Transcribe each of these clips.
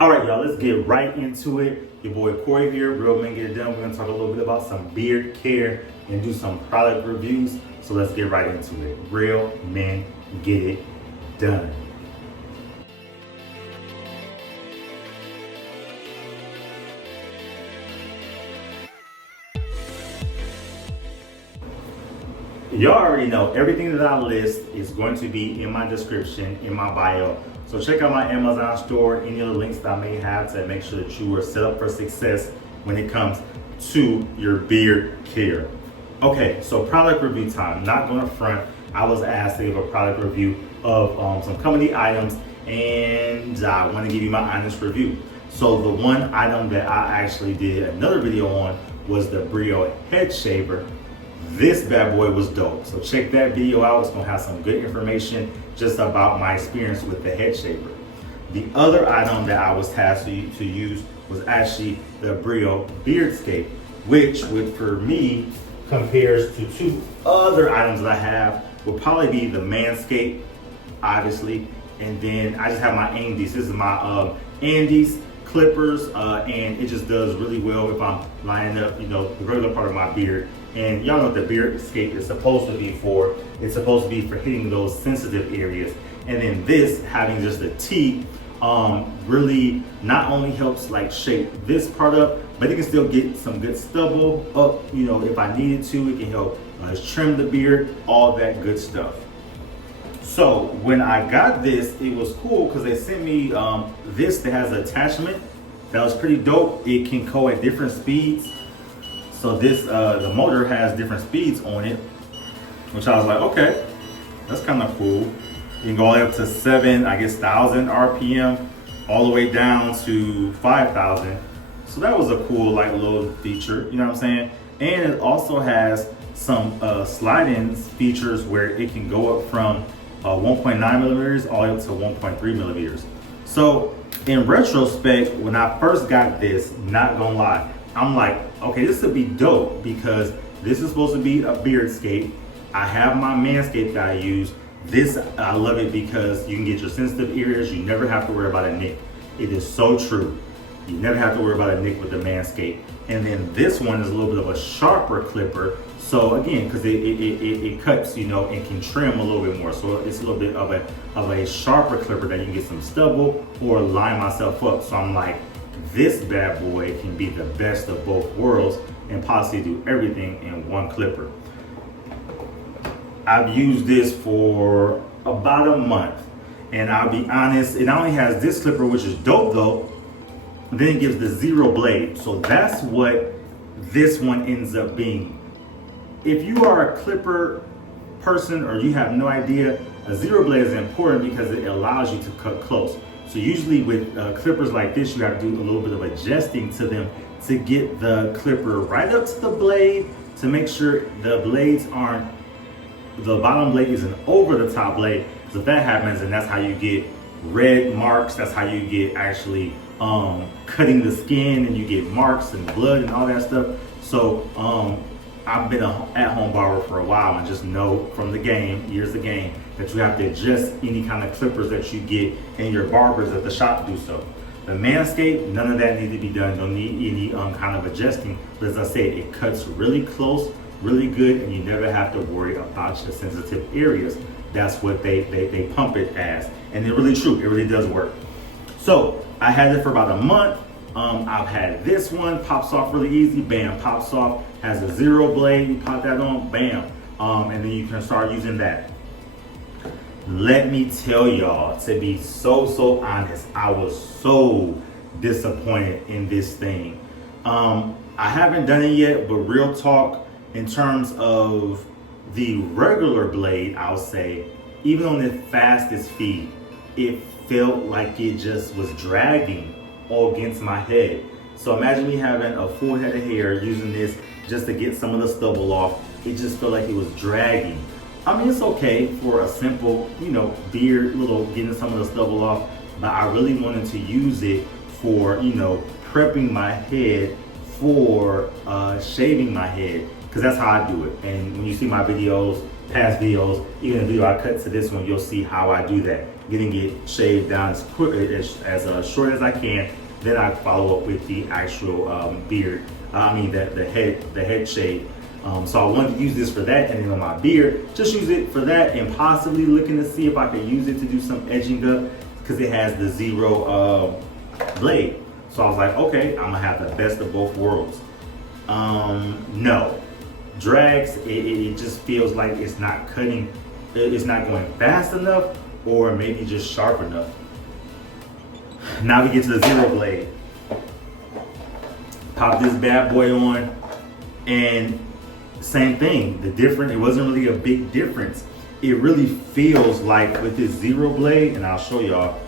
All right, y'all, let's get right into it. Your boy Corey here, Real Men Get It Done. We're gonna talk a little bit about some beard care and do some product reviews. So let's get right into it. Real Men Get It Done. Y'all already know everything that I list is going to be in my description, in my bio. So check out my Amazon store, any of the links that I may have to make sure that you are set up for success when it comes to your beard care. Okay, so product review time. Not going to front. I was asked to give a product review of some company items, and I want to give you my honest review. So the one item that I actually did another video on was the Brio head shaver. This bad boy was dope. So check that video out. It's gonna have some good information just about my experience with the head shaver. The other item that I was tasked to use was actually the Brio Beardscape, which for me compares to two other items that I have would probably be the Manscaped, obviously, and then I just have my Andes. This is my Andes clippers, and it just does really well if I'm lining up, the regular part of my beard. And y'all know what the Beardscape is supposed to be for. It's supposed to be for hitting those sensitive areas. And then this, having just a T, really not only helps like shape this part up, but it can still get some good stubble up, if I needed to. It can help trim the beard, all that good stuff. So when I got this, it was cool because they sent me this that has an attachment that was pretty dope. It can go at different speeds. So this, the motor has different speeds on it, which I was like, okay, that's kind of cool. You can go all the way up to 1,000 RPM, all the way down to 5,000. So that was a cool, like, little feature, you know what I'm saying? And it also has some slide-in features where it can go up from 1.9 millimeters all the way up to 1.3 millimeters. So in retrospect, when I first got this, not gonna lie, I'm like, okay, this would be dope because this is supposed to be a Beardscape. I have my Manscaped that I use. This, I love it because you can get your sensitive areas. You never have to worry about a nick. It is so true. You never have to worry about a nick with the Manscaped. And then this one is a little bit of a sharper clipper. So again, because it cuts, and can trim a little bit more. So it's a little bit of a sharper clipper that you can get some stubble or line myself up. So I'm like, this bad boy can be the best of both worlds and possibly do everything in one clipper. I've used this for about a month, and I'll be honest, it not only has this clipper, which is dope though, then it gives the zero blade. So that's what this one ends up being. If you are a clipper person or you have no idea, a zero blade is important because it allows you to cut close. So usually with clippers like this, you have to do a little bit of adjusting to them to get the clipper right up to the blade to make sure the bottom blade isn't over the top blade. So if that happens, then that's how you get red marks. That's how you get actually cutting the skin, and you get marks and blood and all that stuff. So I've been an at-home barber for a while and just know from the game, years of game, that you have to adjust any kind of clippers that you get in your barbers at the shop do so. The Manscaped, none of that needs to be done. Don't need any kind of adjusting. But as I said, it cuts really close, really good, and you never have to worry about your sensitive areas. That's what they pump it as. And it's really true, it really does work. So I had it for about a month. I've had this one, pops off really easy, bam, pops off, has a zero blade, you pop that on, bam, and then you can start using that. Let me tell y'all, to be so honest, I was so disappointed in this thing. I haven't done it yet, but real talk, in terms of the regular blade, I'll say, even on the fastest feed, it felt like it just was dragging all against my head. So imagine me having a full head of hair using this just to get some of the stubble off. It just felt like it was dragging. I mean, it's okay for a simple, beard, getting some of the stubble off, but I really wanted to use it for, prepping my head for shaving my head, because that's how I do it. And when you see my videos, past videos, even the video I cut to this one, you'll see how I do that. getting it shaved down as quick as short as I can. Then I follow up with the actual beard. The head shave. So I wanted to use this for that, and then on my beard, just use it for that, and possibly looking to see if I could use it to do some edging up because it has the zero blade. So I was like, okay, I'm gonna have the best of both worlds. No, drags. It just feels like it's not cutting. It's not going fast enough, or maybe just sharp enough. Now we get to the zero blade. Pop this bad boy on, and same thing. It wasn't really a big difference. It really feels like with this zero blade, and I'll show y'all,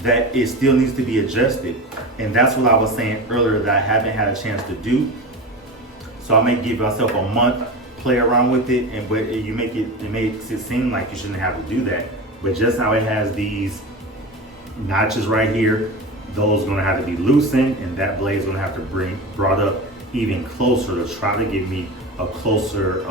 that it still needs to be adjusted. And that's what I was saying earlier that I haven't had a chance to do. So I may give myself a month, play around with it, but it makes it seem like you shouldn't have to do that. But just how it has these notches right here, those are gonna have to be loosened, and that blade is gonna have to be brought up even closer to try to give me a closer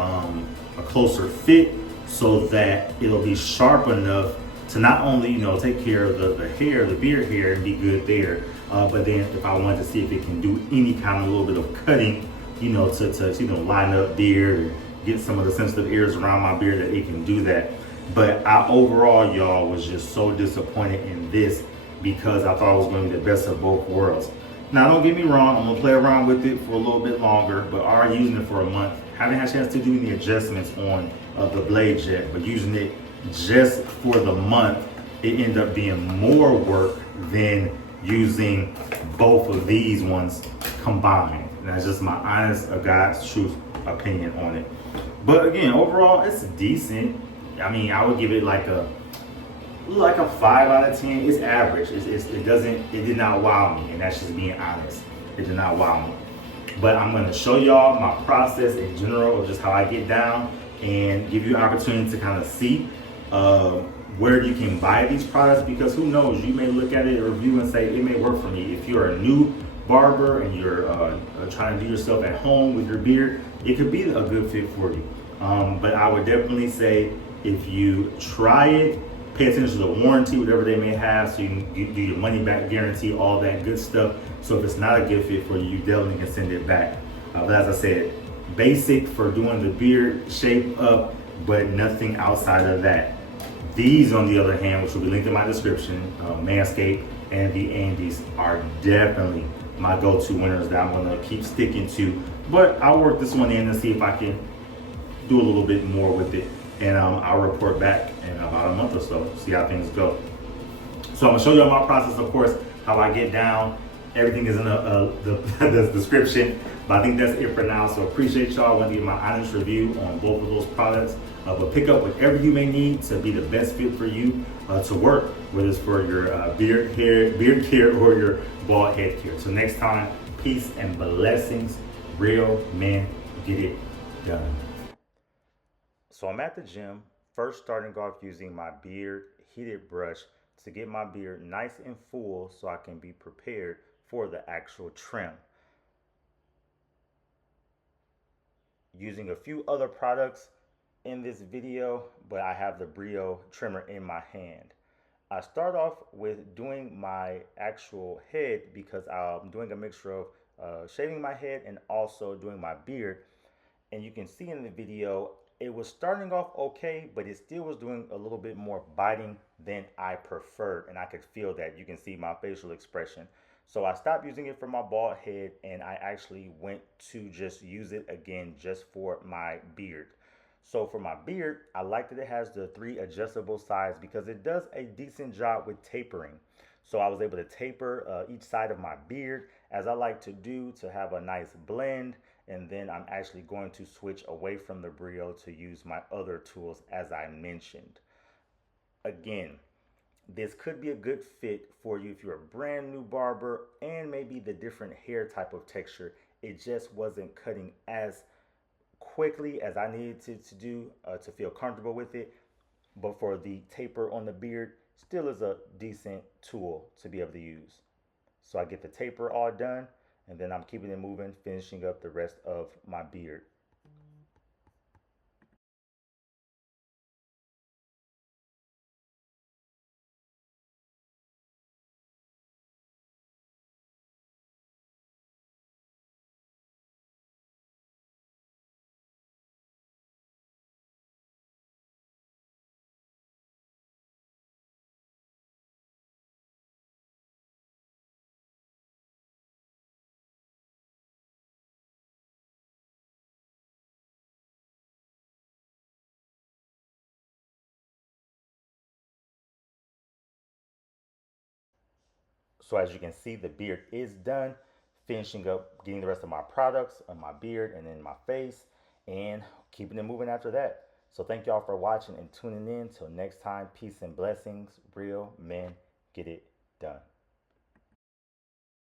fit, so that it'll be sharp enough to not only take care of the hair, the beard hair, and be good there, but then if I wanted to see if it can do any kind of little bit of cutting, to line up beard and get some of the sensitive areas around my beard, that it can do that. But I overall, y'all, was just so disappointed in this because I thought it was going to be the best of both worlds. Now, don't get me wrong, I'm gonna play around with it for a little bit longer, but already using it for a month. Haven't had a chance to do any adjustments on the blades yet, but using it just for the month, it ended up being more work than using both of these ones combined. And that's just my honest, God's truth opinion on it. But again, overall, it's decent. I would give it like a 5 out of 10. It's average. It did not wow me, and that's just being honest. It did not wow me. But I'm going to show y'all my process in general of just how I get down, and give you an opportunity to kind of see where you can buy these products, because who knows, you may look at it, a review, and say it may work for me. If you're a new barber and you're trying to do yourself at home with your beard, it could be a good fit for you. But I would definitely say, if you try it, pay attention to the warranty, whatever they may have, so you can do your money back guarantee, all that good stuff. So if it's not a good fit for you, you definitely can send it back. But as I said, basic for doing the beard shape up, but nothing outside of that. These, on the other hand, which will be linked in my description, Manscaped and the Andes, are definitely my go-to winners that I'm gonna keep sticking to. But I'll work this one in and see if I can do a little bit more with it. And I'll report back in about a month or so, see how things go. So I'm gonna show you my process, of course, how I get down. Everything is in the description, but I think that's it for now. So appreciate y'all. I want to give my honest review on both of those products, but pick up whatever you may need to be the best fit for you to work, whether it's for your beard care, or your bald head care. So next time, peace and blessings. Real men get it done. So I'm at the gym, first starting off using my beard heated brush to get my beard nice and full so I can be prepared for the actual trim. Using a few other products in this video, but I have the Brio trimmer in my hand. I start off with doing my actual head because I'm doing a mixture of shaving my head and also doing my beard. And you can see in the video, it was starting off okay, but it still was doing a little bit more biting than I preferred. And I could feel that. You can see my facial expression. So I stopped using it for my bald head, and I actually went to just use it again just for my beard. So for my beard, I like that it has the 3 adjustable sides because it does a decent job with tapering. So I was able to taper each side of my beard, as I like to do, to have a nice blend. And then I'm actually going to switch away from the Brio to use my other tools, as I mentioned. Again, this could be a good fit for you if you're a brand new barber and maybe the different hair type of texture. It just wasn't cutting as quickly as I needed to do to feel comfortable with it. But for the taper on the beard, still is a decent tool to be able to use. So I get the taper all done, and then I'm keeping it moving, finishing up the rest of my beard. So as you can see, the beard is done. Finishing up getting the rest of my products on my beard and then my face, and keeping it moving after that. So thank y'all for watching and tuning in. Till next time, peace and blessings. Real men get it done.